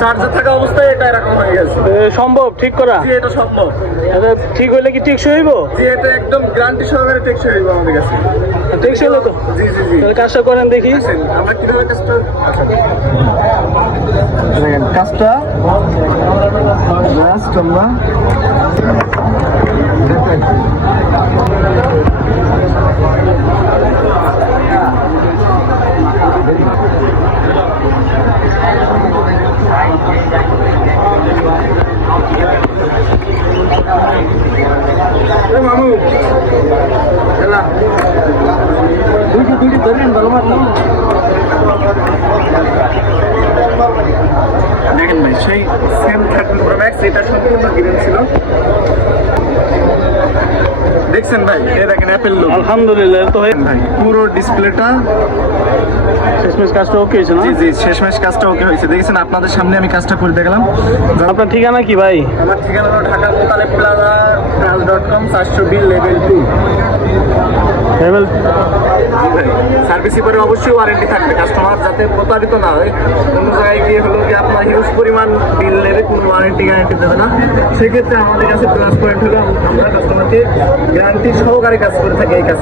চার্জে থাকা অবস্থায় এটা এরকম হয়ে গেছে। সম্ভব? ঠিক করা? জি এটা সম্ভব। ঠিক হইলে কি টেকসই হইব? জি এটা একদম গ্যারান্টি সহকারে টেকসই হইব আমাদের কাছে। টেকসই হলে তো? জি জি জি। কাজটা করেন দেখি। আমরা কীভাবে কাজটা আচ্ছা। দেখেন কাজটা জাস্ট আমরা দুইটি ধরেন ভালো মাত্র দেখেন ভাই সেই সেম থার্টিন প্রো ম্যাক্স এটা সম্পূর্ণ গ্রিন ছিল। দেখছেন ভাই? এই দেখেন অ্যাপেল লোক আলহামদুলিল্লাহ তো ভাই পুরো ডিসপ্লেটা শেষমেশ কাজটা ওকে হয়েছে না? জি জি শেষমেশ কাজটা ওকে হয়েছে। দেখেছেন আপনাদের সামনে আমি কাজটা করে দেখলাম। আপনার ঠিকানা কি ভাই? আমার ঠিকানা হলো ঢাকা মোতালে প্লাজা ডট কম চারশো বিল লেভেল টু লেভেল সার্ভিসি করে অবশ্যই ওয়ারেন্টি থাকবে। কাস্টমার যাতে প্রতারিত না হয় অন্য জায়গায় গিয়ে হলো যে আপনার হিউজ পরিমাণ বিল কোনো ওয়ারেন্টি গ্যারান্টি দেবে না। সেক্ষেত্রে আমাদের কাছে প্লাস পয়েন্ট হলো আমরা কাস্টমারকে গ্যারান্টি সহকারে কাজ করে থাকি এই কাজ